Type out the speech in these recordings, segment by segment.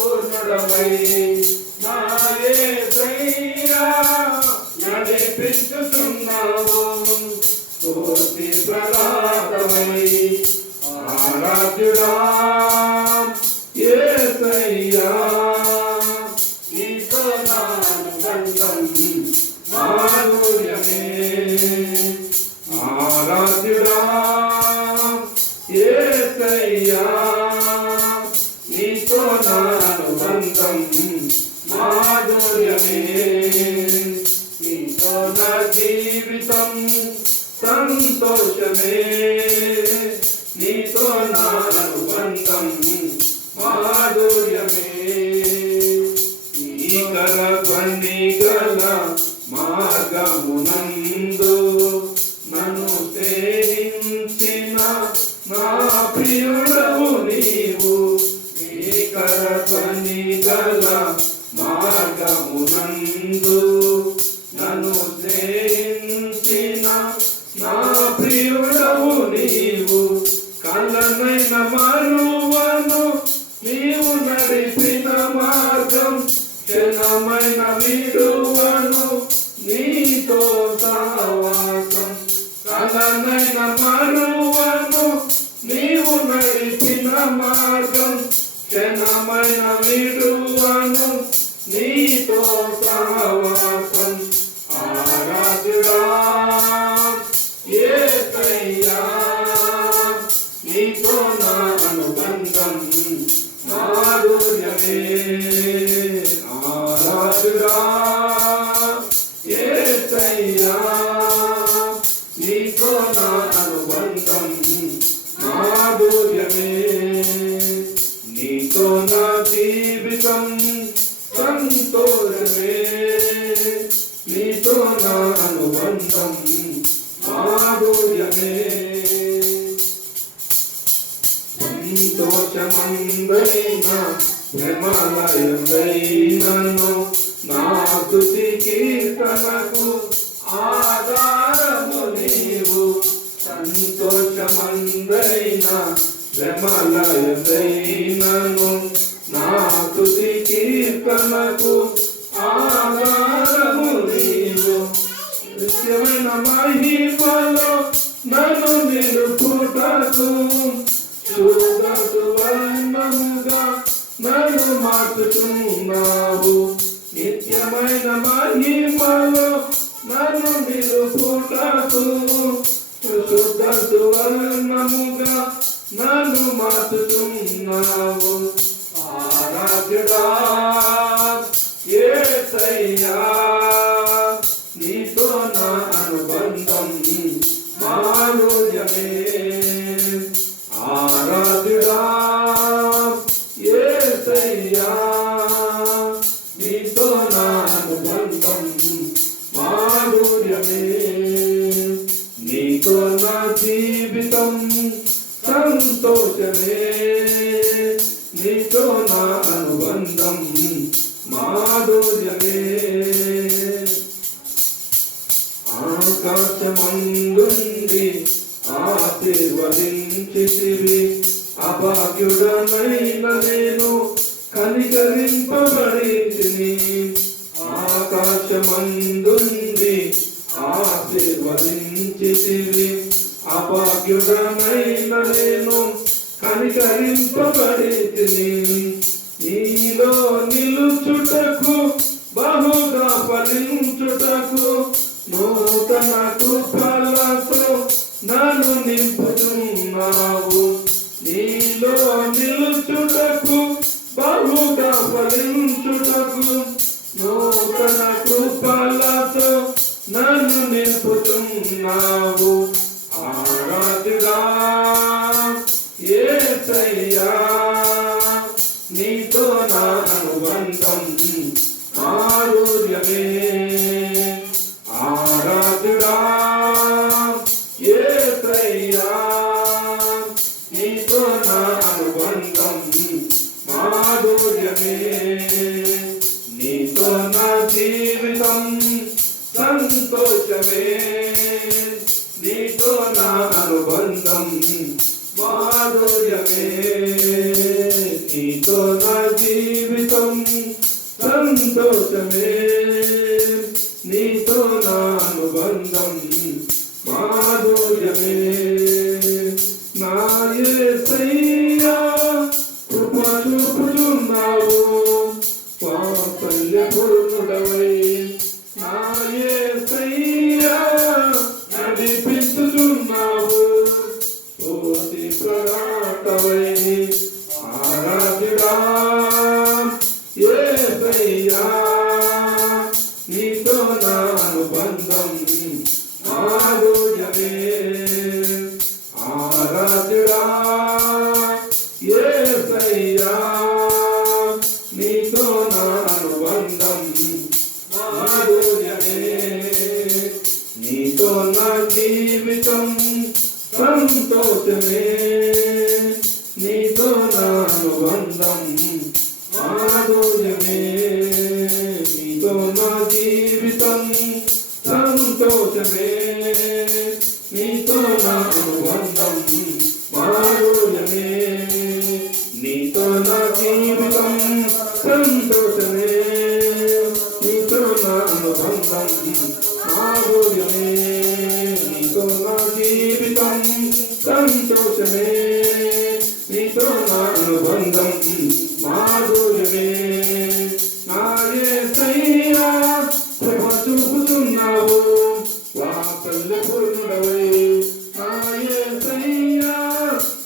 వాత్సల్యపూర్ణుడవై నా యేసయ్యా నడిపించుతున్నావు పూర్తి ప్రదాతమై ఆరాధ్యుడా యేసయ్యా నీతో నాను బంధం మాధుర్యమే నీతో నా జీవితం సంతోషమే మార్గం క్షణమైన విడువను నీతో సహవాసం అనుబంధం మాధుర్యమే. సంతోషమందైన ప్రేమలయందైనను నా స్తుతి కీర్తనకు ఆధారము నీవు. సంతోషమందైన ప్రేమలయందైనను నన్ను నిలుపుటకు సువర్ణముగా నన్ను మార్చుతున్నావు నిత్యమైన మహిమలో నన్ను నిలుపుటకు శుద్ధ సువర్ణముగా నన్ను మార్చుతున్నావు ఆరాధ్యుడా యేసయ్యా నీతో యేసయ్యా నీతో నా అనుబంధం మాధుర్యమే నీతో నా జీవితం సంతోషమే. నీతో నా అనుబంధం మాధుర్యమే. ఆకాశమందుండి ఆశీర్వదించితివి కనికరింపబడితిని ఆకాశమందుంది ఆశీర్వదించితివి. అభాగ్యుడనైన నేను కనికరింపబడితిని. నీలో నిలుచుటకు బహుగా ఫలించుటకు నూతన కృపలో Yeah. సంతోషమే నీతో నా అనుబంధం మాధుర్యమే సంతోషమే. నీతో నా అనుబంధం మాధుర్యమే. నీతో నా జీవితం సంతోషమే. మాధుర్యమే. నా యేసయ్యా కృప చూపుతున్నావు. వాత్సల్య పూర్ణుడవై నా యేసయ్యా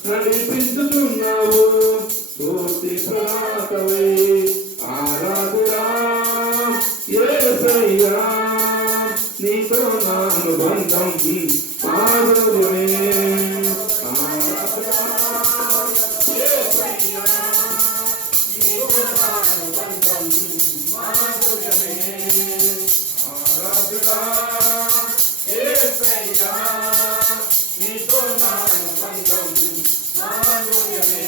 నడిపించుతున్నావు స్ఫూర్తి ప్రదాతవై ఆరాధుడా. యేసయ్యా నీతో నా అనుబంధం మాధుర్యమే. ఆరాధుడా యేసయ్యా నీతో నా అనుబంధం మాధుర్యమే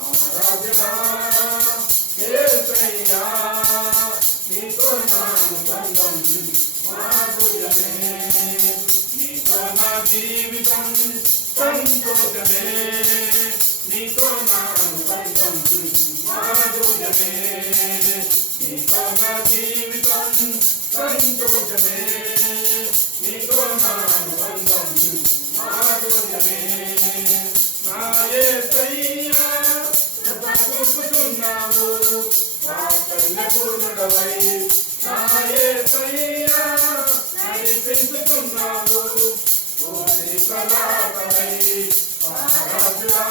ఆరాధుడా యేసయ్యా నీతో నా అనుబంధం మాధుర్యమే నీతో నా జీవితం సంతోషమే నీతో నా అనుబంధం మాధుర్యమే నీతో నా జీవితం సంతోషమే నీతో నా అనుబంధం మాధుర్యమే నాయే యేసయ్యా చూపుతున్నావు వాత్సల్య పూర్ణుడవై నా యేసయ్యా నడిపించుతున్నావు కోరి ప్రదాతవై ఆరాధుడా